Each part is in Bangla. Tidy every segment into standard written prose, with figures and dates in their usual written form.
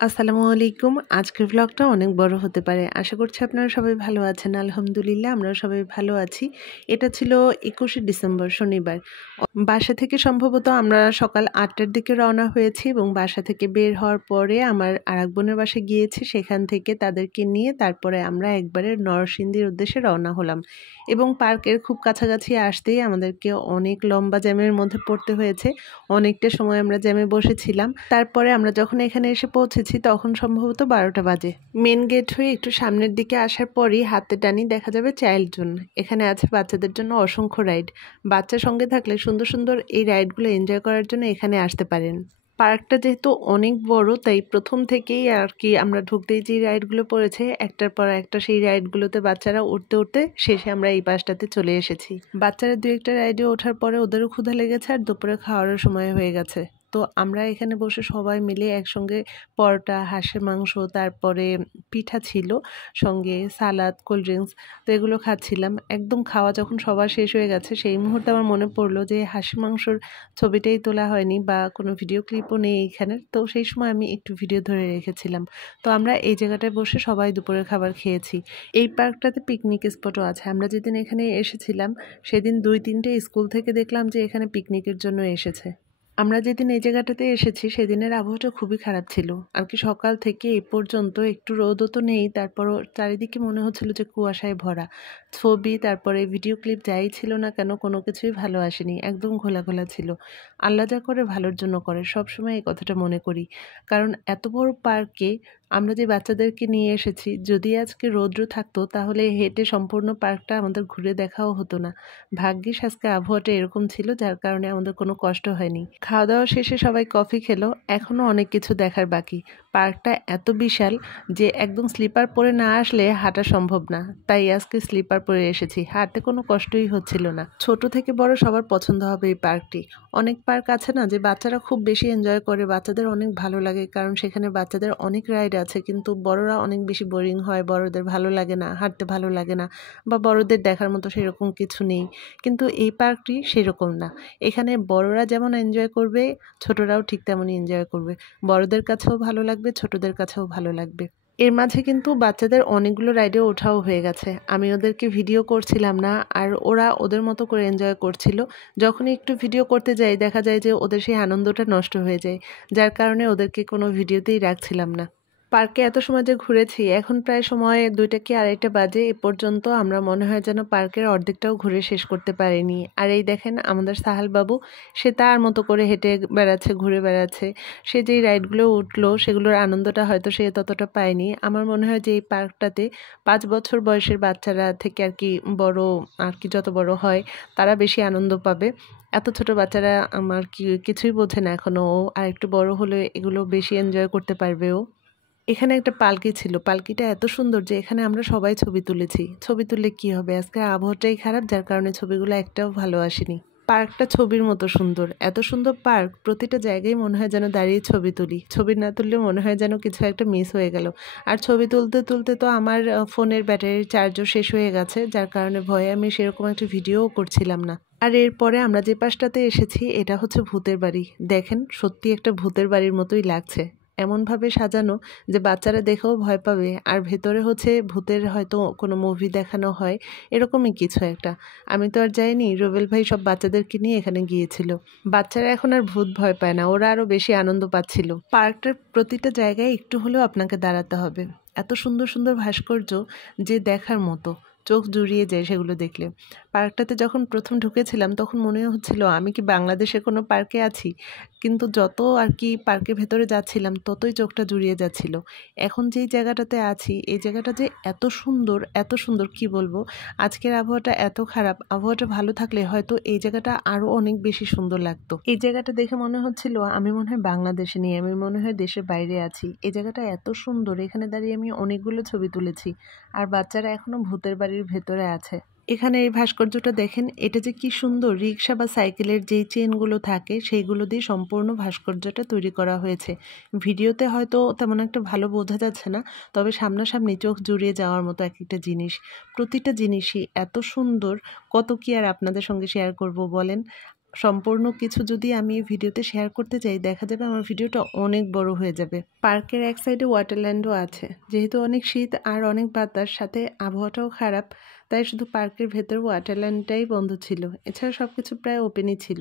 আসসালামু আলাইকুম। আজকের ভ্লগটা অনেক বড় হতে পারে। আশা করছি আপনারা সবাই ভালো আছেন। আলহামদুলিল্লাহ আমরাও সবাই ভালো আছি। এটা ছিল ২১শে ডিসেম্বর শনিবার। বাসা থেকে সম্ভবত আমরা সকাল ৮টার দিকে রওনা হয়েছি এবং বাসা থেকে বের হওয়ার পরে আমার আরেক বোনের বাসায় গিয়েছি। সেখান থেকে তাদেরকে নিয়ে তারপরে আমরা একবারে নরসিংদীর উদ্দেশ্যে রওনা হলাম এবং পার্কের খুব কাছাকাছি আসতেই আমাদেরকে অনেক লম্বা জ্যামের মধ্যে পড়তে হয়েছে। অনেকটা সময় আমরা জ্যামে বসেছিলাম। তারপরে আমরা যখন এখানে এসে পৌঁছেছি তখন সম্ভবত ১২টা বাজে। মেন গেট হয়ে একটু সামনের দিকে আসার পরই হাতে টানি দেখা যাবে চাইল্ড জোন। এখানে আছে বাচ্চাদের জন্য অসংখ্য রাইড। বাচ্চা সঙ্গে থাকলে সুন্দর সুন্দর এই রাইডগুলো এনজয় করার জন্য এখানে আসতে পারেন। পার্কটা যেহেতু অনেক বড় তাই প্রথম থেকেই আর কি আমরা ঢুকতেই যে রাইডগুলো পড়েছে একটার পর একটা সেই রাইডগুলোতে বাচ্চারা উঠতে উঠতে শেষে আমরা এই পাশটাতে চলে এসেছি। বাচ্চারা দু একটা রাইডে ওঠার পরে ওদেরও ক্ষুধা লেগেছে আর দুপুরে খাওয়ারও সময় হয়ে গেছে। তো আমরা এখানে বসে সবাই মিলে একসঙ্গে পরোটা, হাঁসের মাংস, তারপরে পিঠা ছিল, সঙ্গে সালাদ, কোল্ড ড্রিঙ্কস, তো এগুলো খাচ্ছিলাম। একদম খাওয়া যখন সবার শেষ হয়ে গেছে সেই মুহূর্তে আমার মনে পড়লো যে হাঁসের মাংসর ছবিটাই তোলা হয়নি বা কোনো ভিডিও ক্লিপও নেই এইখানে। তো সেই সময় আমি একটু ভিডিও ধরে রেখেছিলাম। তো আমরা এই জায়গাটায় বসে সবাই দুপুরের খাবার খেয়েছি। এই পার্কটাতে পিকনিক স্পটও আছে। আমরা যেদিন এখানে এসেছিলাম সেদিন ২-৩টে স্কুল থেকে দেখলাম যে এখানে পিকনিকের জন্য এসেছে। আমরা যেদিন এই জায়গাটাতে এসেছি সেদিনের আবহাওয়াটা খুবই খারাপ ছিল আর কি। সকাল থেকে এই পর্যন্ত একটু রোদও তো নেই, তারপরও চারিদিকে মনে হচ্ছিল যে কুয়াশায় ভরা। ছবি তারপরে ভিডিও ক্লিপ যাই ছিল না কেন কোনো কিছুই ভালো আসেনি, একদম ঘোলা ঘোলা ছিল। আল্লাহ যা করে ভালোর জন্য করে, সবসময় এই কথাটা মনে করি। কারণ এত বড় পার্কে আমরা যে বাচ্চাদেরকে নিয়ে এসেছি, যদি আজকে রৌদ্র থাকতো তাহলে হেঁটে সম্পূর্ণ পার্কটা আমাদের ঘুরে দেখাও হতো না। ভাগ্যিস আজকে আবহাওয়াটা এরকম ছিল যার কারণে আমাদের কোনো কষ্ট হয়নি। খাওয়া দাওয়া শেষে সবাই কফি খেলো। এখনও অনেক কিছু দেখার বাকি। পার্কটা এত বিশাল যে একদম স্লিপার পরে না আসলে হাঁটা সম্ভব না, তাই আজকে স্লিপার পরে এসেছি। হাঁটতে কোনো কষ্টই হচ্ছিল না। ছোট থেকে বড় সবার পছন্দ হবে এই পার্কটি। অনেক পার্ক আছে না যে বাচ্চারা খুব বেশি এনজয় করে, বাচ্চাদের অনেক ভালো লাগে, কারণ সেখানে বাচ্চাদের অনেক রাইড আছে, কিন্তু বড়রা অনেক বেশি বোরিং হয়, বড়দের ভালো লাগে না, হাঁটতে ভালো লাগে না, বা বড়দের দেখার মতো সেরকম কিছু নেই। কিন্তু এই পার্কটি সেরকম না। এখানে বড়রা যেমন এনজয় করবে ছোটরাও ঠিক তেমনই এনজয় করবে। বড়দের কাছেও ভালো লাগবে, ছোটদের কাছেও ভালো লাগবে। এর মাঝে কিন্তু বাচ্চাদের অনেকগুলো রাইডে ওঠাও হয়ে গেছে। আমি ওদেরকে ভিডিও করছিলাম না আর ওরা ওদের মতো করে এনজয় করছিল। যখনই একটু ভিডিও করতে যাই দেখা যায় যে ওদের সেই আনন্দটা নষ্ট হয়ে যায়, যার কারণে ওদেরকে কোনো ভিডিওতেই রাখছিলাম না। পার্কে এত সময় যে ঘুরেছি, এখন প্রায় সময় ২টা কি ২:৩০ বাজে। এ পর্যন্ত আমরা মনে হয় যেন পার্কের অর্ধেকটাও ঘুরে শেষ করতে পারিনি। আর এই দেখেন আমাদের সাহাল বাবু, সে তার মতো করে হেঁটে বেড়াচ্ছে, ঘুরে বেড়াচ্ছে। সে যেই রাইডগুলো উঠলো সেগুলোর আনন্দটা হয়তো সে ততটা পায়নি। আমার মনে হয় যে এই পার্কটাতে ৫ বছর বয়সের বাচ্চারা থেকে আর কি বড়, আর কি যত বড় হয় তারা বেশি আনন্দ পাবে। এত ছোট বাচ্চারা আমার কিছুই বোঝে না এখনো। ও আর একটু বড় হলে এগুলো বেশি এনজয় করতে পারবে ও। এখানে একটা পালকি ছিল। পালকিটা এত সুন্দর যে এখানে আমরা সবাই ছবি তুলেছি। ছবি তুললে কি হবে, আজকে আবহাওয়াটাই খারাপ যার কারণে ছবিগুলো একটাও ভালো আসেনি। পার্কটা ছবির মতো সুন্দর। এত সুন্দর পার্ক, প্রতিটা জায়গায় মনে হয় যেন দাঁড়িয়ে ছবি তুলি। ছবি না তুললেও মনে হয় যেন কিছু একটা মিস হয়ে গেল। আর ছবি তুলতে তুলতে তো আমার ফোনের ব্যাটারির চার্জও শেষ হয়ে গেছে, যার কারণে ভয়ে আমি সেরকম একটা ভিডিওও করছিলাম না। আর এরপরে আমরা যে পাশটাতে এসেছি এটা হচ্ছে ভূতের বাড়ি। দেখেন সত্যি একটা ভূতের বাড়ির মতোই লাগছে। এমনভাবে সাজানো যে বাচ্চারা দেখেও ভয় পাবে, আর ভেতরে হচ্ছে ভূতের হয়তো কোনো মুভি দেখানো হয়, এরকমই কিছু একটা। আমি তো আর যাইনি, রুবেল ভাই সব বাচ্চাদেরকে নিয়ে এখানে গিয়েছিল। বাচ্চারা এখন আর ভূত ভয় পায় না, ওরা আরও বেশি আনন্দ পাচ্ছিল। পার্কটার প্রতিটা জায়গায় একটু হলেও আপনাকে দাঁড়াতে হবে। এত সুন্দর সুন্দর ভাস্কর্য যে দেখার মতো, চোখ জুড়িয়ে যায় সেগুলো দেখলে। পার্কটাতে যখন প্রথম ঢুকেছিলাম তখন মনে হচ্ছিল আমি কি বাংলাদেশের কোনো পার্কে আছি, কিন্তু যত আর কি পার্কের ভেতরে যাচ্ছিলাম ততই চোখটা জুড়িয়ে যাচ্ছিল। এখন যেই জায়গাটাতে আছি এই জায়গাটা যে এত সুন্দর, এত সুন্দর কি বলবো। আজকের আবহাওয়াটা এত খারাপ, আবহাওয়াটা ভালো থাকলে হয়তো এই জায়গাটা আরও অনেক বেশি সুন্দর লাগতো। এই জায়গাটা দেখে মনে হচ্ছিল আমি মনে হয় বাংলাদেশে নেই, আমি মনে হয় দেশের বাইরে আছি। এই জায়গাটা এত সুন্দর, এখানে দাঁড়িয়ে আমি অনেকগুলো ছবি তুলেছি। আর বাচ্চারা এখনো ভূতের বাড়ির ভেতরে আছে। এখানে এই ভাস্কর্যটা দেখেন, এটা যে কি সুন্দর। রিক্সা বা সাইকেলের যেই চেনগুলো থাকে সেইগুলো দিয়ে সম্পূর্ণ ভাস্কর্যটা তৈরি করা হয়েছে। ভিডিওতে হয়তো তেমন একটা ভালো বোঝা যাচ্ছে না, তবে সামনাসামনি চোখ জুড়িয়ে যাওয়ার মতো এক একটা জিনিস। প্রতিটা জিনিসই এত সুন্দর, কত কি আর আপনাদের সঙ্গে শেয়ার করব বলেন। সম্পূর্ণ কিছু যদি আমি ভিডিওতে শেয়ার করতে চাই, দেখা যাবে আমার ভিডিওটা অনেক বড় হয়ে যাবে। পার্কের এক সাইডে ওয়াটারল্যান্ডও আছে। যেহেতু অনেক শীত আর অনেক বাতাস, সাথে আবহাওয়াটাও খারাপ, তাই শুধু পার্কের ভেতর ওয়াটারল্যান্ডটাই বন্ধ ছিল। এছাড়া সব কিছু প্রায় ওপেনই ছিল।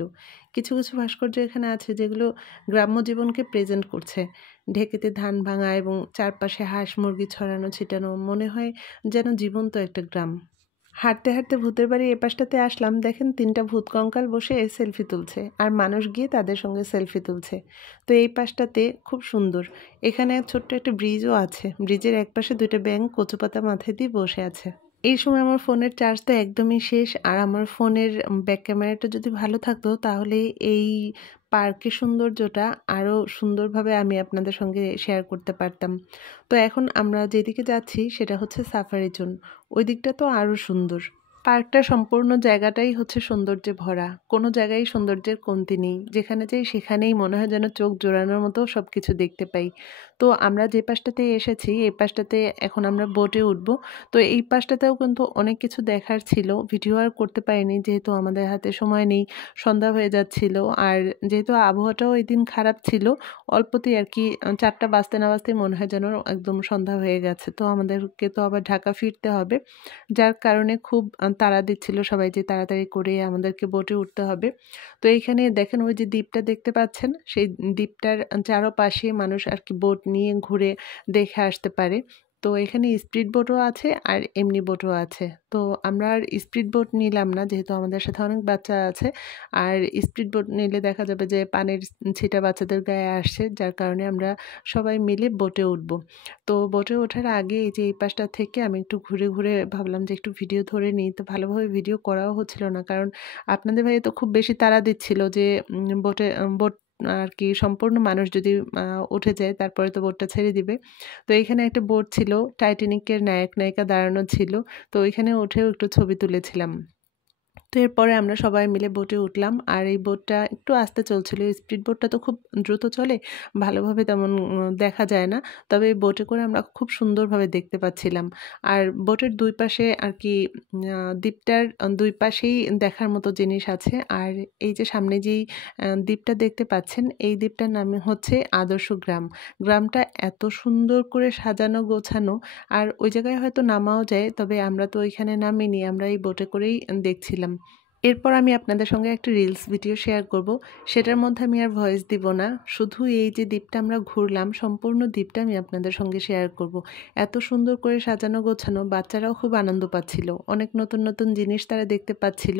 কিছু কিছু ভাস্কর্য এখানে আছে যেগুলো গ্রাম্য জীবনকে প্রেজেন্ট করছে। ঢেকিতে ধান ভাঙা এবং চারপাশে হাঁস মুরগি ছড়ানো ছিটানো, মনে হয় যেন জীবন্ত একটা গ্রাম। হাঁটতে হাঁটতে ভূতের বাড়ির এপাশটাতে আসলাম। দেখেন 3টা ভূত কঙ্কাল বসে সেলফি তুলছে আর মানুষ গিয়ে তাদের সঙ্গে সেলফি তুলছে। তো এই পাশটাতে খুব সুন্দর। এখানে ছোট্ট একটা ব্রিজও আছে। ব্রিজের একপাশে 2টা ব্যাঙ কচুপাতা মাথায় দিয়ে বসে আছে। এই সময় আমার ফোনের চার্জ তো একদমই শেষ, আর আমার ফোনের ব্যাক ক্যামেরাটা যদি ভালো থাকতো তাহলে এই পার্কের সৌন্দর্যটা আরও সুন্দরভাবে আমি আপনাদের সঙ্গে শেয়ার করতে পারতাম। তো এখন আমরা যেদিকে যাচ্ছি সেটা হচ্ছে সাফারি জোন। ওই দিকটা তো আরও সুন্দর। পার্কটা সম্পূর্ণ জায়গাটাই হচ্ছে সৌন্দর্যে ভরা। কোনো জায়গায় সৌন্দর্যের কমতি নেই। যেখানে যাই সেখানেই মনে হয় যেন চোখ জোড়ানোর মতো সব কিছু দেখতে পাই। তো আমরা যে পাশটাতে এসেছি এই পাশটাতে এখন আমরা বোটে উঠবো। তো এই পাশটাতেও কিন্তু অনেক কিছু দেখার ছিল। ভিডিও আর করতে পারিনি যেহেতু আমাদের হাতে সময় নেই। সন্ধ্যা হয়ে যাচ্ছিল, আর যেহেতু আবহাওয়াটাও এদিন খারাপ ছিল, অল্পতেই আর কি 4টা বাজতে না বাজতেই মনে হয় যেন একদম সন্ধ্যা হয়ে গেছে। তো আমাদেরকে তো আবার ঢাকা ফিরতে হবে, যার কারণে খুব তাড়া দিচ্ছিল সবাই যে তাড়াতাড়ি করে আমাদেরকে বোটে উঠতে হবে। তো এইখানে দেখেন ওই যে দ্বীপটা দেখতে পাচ্ছেন, সেই দ্বীপটার চারপাশে মানুষ আর কি বোট নিয়ে ঘুরে দেখে আসতে পারে। তো এখানে স্পিড বোটও আছে আর এমনি বোটও আছে। তো আমরা আর স্পিড বোট নিলাম না যেহেতু আমাদের সাথে অনেক বাচ্চা আছে, আর স্পিড বোট নিলে দেখা যাবে যে পানির ছিটা বাচ্চাদের গায়ে আসছে, যার কারণে আমরা সবাই মিলে বোটে উঠবো। তো বোটে ওঠার আগে এই যে এই পাশটা থেকে আমি একটু ঘুরে ঘুরে ভাবলাম যে একটু ভিডিও ধরে নিই। তো ভালোভাবে ভিডিও করাও হচ্ছিল না, কারণ আপনাদের ভাই তো খুব বেশি তাড়া দিচ্ছিল যে বোট আর কি সম্পূর্ণ মানুষ যদি উঠে যায় তারপরে তো বোটটা ছেড়ে দিবে। তো এখানে একটা বোট ছিল, টাইটানিকের নায়ক নায়িকা দাঁড়ানো ছিল। তো ওইখানে উঠেও একটু ছবি তুলেছিলাম। তো এরপরে আমরা সবাই মিলে বোটে উঠলাম, আর এই বোটটা একটু আস্তে চলছিল। স্পিড বোটটা তো খুব দ্রুত চলে, ভালোভাবে তেমন দেখা যায় না। তবে এই বোটে করে আমরা খুব সুন্দরভাবে দেখতে পাচ্ছিলাম। আর বোটের দুই পাশে আর কি দ্বীপটার দুই পাশেই দেখার মতো জিনিস আছে। আর এই যে সামনে যেই দ্বীপটা দেখতে পাচ্ছেন, এই দ্বীপটার নাম হচ্ছে আদর্শ গ্রাম। গ্রামটা এত সুন্দর করে সাজানো গোছানো, আর ওই জায়গায় হয়তো নামাও যায়, তবে আমরা তো ওইখানে নামিনি, আমরা এই বোটে করেই দেখছিলাম। এরপর আমি আপনাদের সঙ্গে একটা রিলস ভিডিও শেয়ার করব। সেটার মধ্যে আমি আর ভয়েস দিব না, শুধু এই যে দ্বীপটা আমরা ঘুরলাম সম্পূর্ণ দ্বীপটা আমি আপনাদের সঙ্গে শেয়ার করব। এত সুন্দর করে সাজানো গোছানো, বাচ্চারাও খুব আনন্দ পাচ্ছিল, অনেক নতুন নতুন জিনিস তারা দেখতে পাচ্ছিল।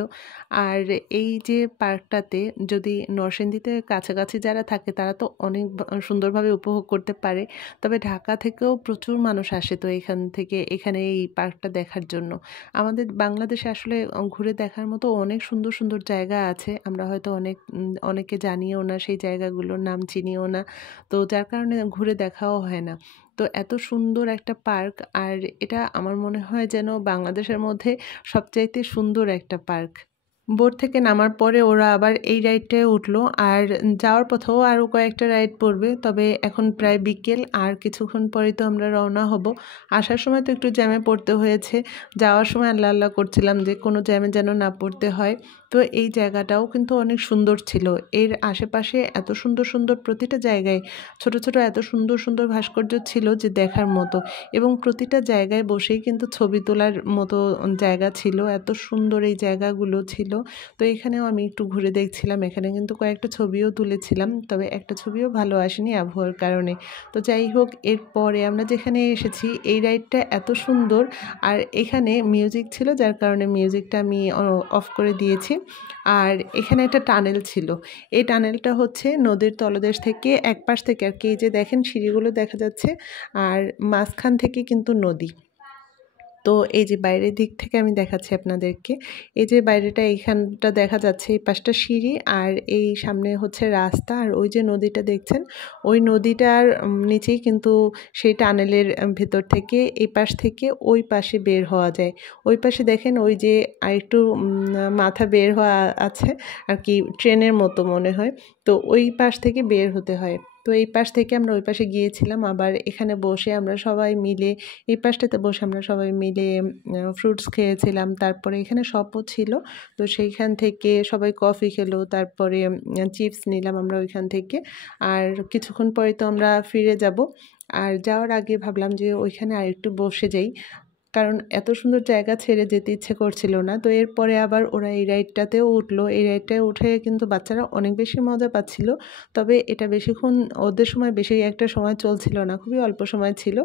আর এই যে পার্কটাতে যদি নরসিংদীতে কাছাকাছি যারা থাকে তারা তো অনেক সুন্দরভাবে উপভোগ করতে পারে, তবে ঢাকা থেকেও প্রচুর মানুষ আসে তো এখানে এই পার্কটা দেখার জন্য। আমাদের বাংলাদেশে আসলে ঘুরে দেখার মতো অনেক সুন্দর সুন্দর জায়গা আছে, আমরা হয়তো অনেকে জানিও না, সেই জায়গাগুলোর নাম চিনিও না, তো যার কারণে ঘুরে দেখাও হয় না। তো এত সুন্দর একটা পার্ক, আর এটা আমার মনে হয় যেন বাংলাদেশের মধ্যে সবচাইতে সুন্দর একটা পার্ক। বোট থেকে নামার পরে ওরা আবার এই রাইডটায় উঠলো, আর যাওয়ার পথেও আরও কয়েকটা রাইড পড়বে। তবে এখন প্রায় বিকেল, আর কিছুক্ষণ পরেই তো আমরা রওনা হব। আসার সময় তো একটু জ্যামে পড়তে হয়েছে, যাওয়ার সময় আল্লাহ আল্লাহ করছিলাম যে কোনো জ্যামে যেন না পড়তে হয়। তো এই জায়গাটাও কিন্তু অনেক সুন্দর ছিল। এর আশেপাশে এত সুন্দর সুন্দর প্রতিটা জায়গায় ছোট ছোট এত সুন্দর সুন্দর ভাস্কর্য ছিল যে দেখার মতো, এবং প্রতিটা জায়গায় বসেই কিন্তু ছবি তোলার মতো জায়গা ছিল। এত সুন্দর এই জায়গাগুলো ছিল। তো এখানেও আমি একটু ঘুরে দেখছিলাম, এখানে কিন্তু কয়েকটা ছবিও তুলেছিলাম, তবে একটা ছবিও ভালো আসেনি আবহাওয়ার কারণে। তো যাই হোক, এরপরে আমরা যেখানে এসেছি এই রাইডটা এত সুন্দর, আর এখানে মিউজিক ছিল যার কারণে মিউজিকটা আমি অফ করে দিয়েছি। আর এখানে একটা টানেল ছিল, এই টানেলটা হচ্ছে নদীর তলদেশ থেকে এক পাশ থেকে আর কি, এই যে দেখেন সিঁড়িগুলো দেখা যাচ্ছে, আর মাঝখান থেকে কিন্তু নদী। তো এই যে বাইরের দিক থেকে আমি দেখাচ্ছি আপনাদেরকে, এই যে বাইরেটা এইখানটা দেখা যাচ্ছে, এই পাশটা সিঁড়ি আর এই সামনে হচ্ছে রাস্তা, আর ওই যে নদীটা দেখছেন ওই নদীটার নিচেই কিন্তু সেই টানেলের ভেতর থেকে এই পাশ থেকে ওই পাশে বের হওয়া যায়। ওই পাশে দেখেন ওই যে আরেকটু মাথা বের হওয়া আছে আর কি, ট্রেনের মতো মনে হয়, তো ওই পাশ থেকে বের হতে হয়। তো তো এই পাশ থেকে আমরা ওই পাশে গিয়েছিলাম, আবার এখানে বসে আমরা সবাই মিলে এই পাশটাতে বসে আমরা সবাই মিলে ফ্রুটস খেয়েছিলাম। তারপরে এখানে শপও ছিল, তো সেইখান থেকে সবাই কফি খেলো, তারপরে চিপস নিলাম আমরা ওইখান থেকে। আর কিছুক্ষণ পরে তো আমরা ফিরে যাব, আর যাওয়ার আগে ভাবলাম যে ওইখানে আরেকটু বসে যাই, কারণ এত সুন্দর জায়গা ছেড়ে যেতে ইচ্ছে করছিল না। তো এরপরে আবার ওরা এই রাইডটাতেও উঠলো, এই রাইডটায় উঠে কিন্তু বাচ্চারা অনেক বেশি মজা পাচ্ছিল। তবে এটা বেশিক্ষণ ওদের সময় বেশি একটা সময় চলছিল না, খুবই অল্প সময় ছিল।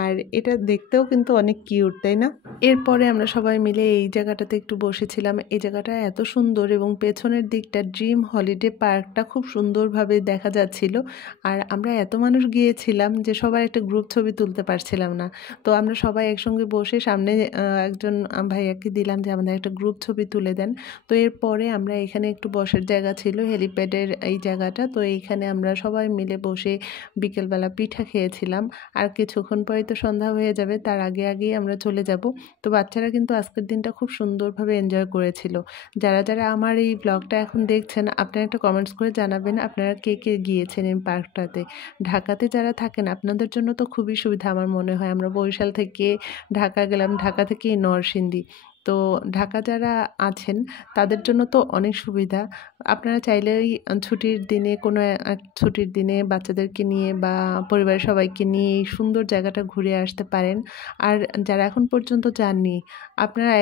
আর এটা দেখতেও কিন্তু অনেক কিউট, তাই না? এরপরে আমরা সবাই মিলে এই জায়গাটাতে একটু বসেছিলাম। এই জায়গাটা এত সুন্দর এবং পেছনের দিকটা ড্রিম হলিডে পার্কটা খুব সুন্দরভাবে দেখা যাচ্ছিল। আর আমরা এত মানুষ গিয়েছিলাম যে সবার একটা গ্রুপ ছবি তুলতে পারছিলাম না। তো আমরা সবাই একসঙ্গে বসে সামনে একজন ভাইয়াকে দিলাম যে আমাদের একটা গ্রুপ ছবি তুলে দেন। তো এরপরে আমরা এখানে একটু বসার জায়গা ছিল, হেলিপ্যাডের এই জায়গাটা, তো এইখানে আমরা সবাই মিলে বসে বিকেলবেলা পিঠা খেয়েছিলাম। আর কিছুক্ষণ পরে তো সন্ধ্যা হয়ে যাবে, তার আগে আগেই আমরা চলে যাব। তো বাচ্চারা কিন্তু আজকের দিনটা খুব সুন্দরভাবে এনজয় করেছিল। যারা যারা আমার এই ব্লগটা এখন দেখছেন, আপনারা একটা কমেন্টস করে জানাবেন আপনারা কে কে গিয়েছেন এই পার্কটাতে। ঢাকাতে যারা থাকেন আপনাদের জন্য তো খুবই সুবিধা আমার মনে হয়। আমরা বরিশাল থেকে ঢাকা গেলাম, ঢাকা থেকে নরসিংদী। তো ঢাকা যারা আছেন তাদের জন্য তো অনেক সুবিধা। আপনারা চাইলেই ছুটির দিনে কোনো এক ছুটির দিনে বাচ্চাদেরকে নিয়ে বা পরিবারের সবাইকে নিয়ে এই সুন্দর জায়গাটা ঘুরে আসতে পারেন। আর যারা এখন পর্যন্ত যাননি, আপনারা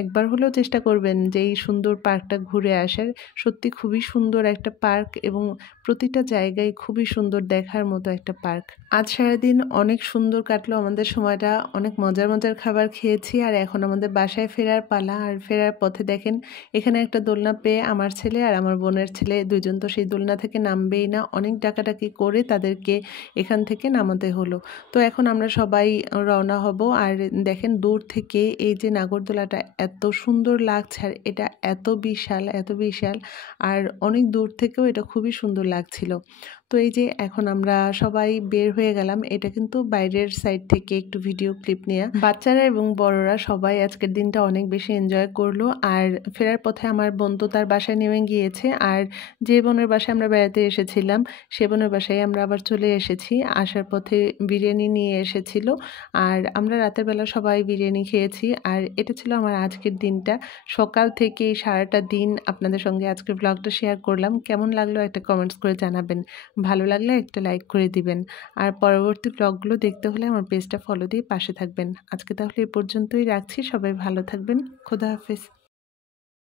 একবার হলেও চেষ্টা করবেন যে এই সুন্দর পার্কটা ঘুরে আসার। সত্যি খুবই সুন্দর একটা পার্ক এবং প্রতিটা জায়গায় খুবই সুন্দর দেখার মতো একটা পার্ক। আজ সারাদিন অনেক সুন্দর কাটলো আমাদের সময়টা, অনেক মজার মজার খাবার খেয়েছি। আর এখন আমাদের বাসায় ফেরার পালা। আর ফেরার পথে দেখেন এখানে একটা দোলনা পেয়ে আমার ছেলে আর আমার বোনের ছেলে দুইজন তো সেই দোলনা থেকে নামবেই না, অনেক ডাকাডাকি করে তাদেরকে এখান থেকে নামাতে হলো। তো এখন আমরা সবাই রওনা হব। আর দেখেন দূর থেকে এই যে নাগরদোলাটা এত সুন্দর লাগছে, আর এটা এত বিশাল এত বিশাল, আর অনেক দূর থেকেও এটা খুবই সুন্দর লাগছিল। তো এই যে এখন আমরা সবাই বের হয়ে গেলাম, এটা কিন্তু বাইরের সাইড থেকে একটু ভিডিও ক্লিপ নেওয়া। বাচ্চারা এবং বড়রা সবাই আজকের দিনটা অনেক বেশি এনজয় করলো। আর ফেরার পথে আমার বোন তো তার বাসায় নেমে গিয়েছে, আর যে বোনের বাসায় আমরা বেড়াতে এসেছিলাম সে বোনের বাসায় আমরা আবার চলে এসেছি। আসার পথে বিরিয়ানি নিয়ে এসেছিল, আর আমরা রাতের বেলা সবাই বিরিয়ানি খেয়েছি। আর এটা ছিল আমার আজকের দিনটা, সকাল থেকে সারাটা দিন আপনাদের সঙ্গে আজকের ব্লগটা শেয়ার করলাম। কেমন লাগলো একটা কমেন্টস করে জানাবেন, ভালো লাগলে একটা লাইক করে দিবেন। আর পরবর্তী ব্লগগুলো দেখতে হলে আমার পেজটা ফলো দিয়ে পাশে থাকবেন। আজকে তাহলে এ পর্যন্তই রাখছি, সবাই ভালো থাকবেন, খোদা হাফেজ।